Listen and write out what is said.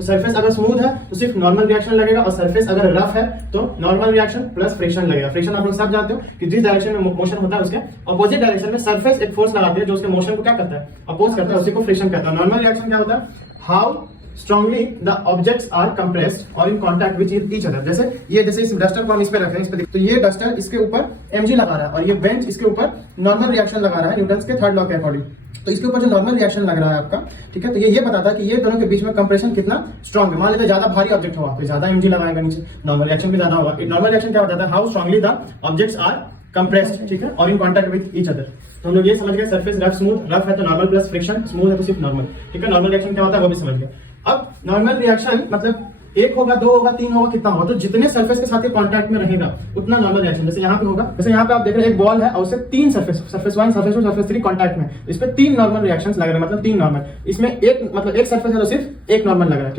तो सरफेस अगर स्मूथ है तो सिर्फ नॉर्मल रिएक्शन लगेगा, और सरफेस अगर रफ है तो नॉर्मल रिएक्शन प्लस फ्रिक्शन लगेगा। फ्रिक्शन आप लोग सब जानते हो कि जिस डायरेक्शन में मोशन होता है उसके अपोजिट डायरेक्शन में सरफेस एक फोर्स लगाती है जो उसके मोशन को क्या करता है, अपोज करता है, उसी को फ्रिक्शन कहता है। नॉर्मल रिएक्शन क्या होता है, how strongly the objects are compressed और in contact with each other. जैसे इस डस्टर को हम इस पे रखें, इस पे तो ये डस्टर इसके ऊपर mg लगा रहा है और ये बेंच इसके ऊपर नॉर्मल रिएक्शन लगा रहा है न्यूटन के थर्ड लॉ के अकॉर्डिंग। तो इसके ऊपर जो नॉर्मल रिएक्शन लग रहा है आपका, ठीक है, तो ये बताता है कि ये दोनों के बीच में कंप्रेशन कितना स्ट्रांग है। मान लेते ज्यादा भारी ऑब्जेक्ट होगा तो ज्यादा mg लगाएगा नीचे, नॉर्मल रिएक्शन भी ज्यादा होगा। नॉर्मल रिएक्शन क्या बताता है, how strongly the objects are compressed, ठीक है, और in contact with each other. तो हम लोग ये समझ गए सरफेस रफ स्मूथ, रफ है तो नॉर्मल प्लस फ्रिक्शन, स्मूथ है तो सिर्फ नॉर्मल, ठीक है। नॉर्मल रिएक्शन क्या होता है वो भी समझ गए। अब नॉर्मल रिएक्शन मतलब एक होगा, दो होगा, तीन होगा, कितना होगा, तो जितने सरफेस के साथ कांटेक्ट में रहेगा उतना नॉर्मल रिएक्शन। जैसे यहाँ पे होगा, जैसे यहाँ पे आप देख रहे हैं एक बॉल है और उससे तीन सरफेस 1, सरफेस 2, सरफेस 3 कांटेक्ट में, इस पे तीन नॉर्मल रिएक्शंस लग रहे हैं, मतलब तीन नॉर्मल। इसमें एक सरफेस है तो सिर्फ एक नॉर्मल लग रहा है, ठीक है।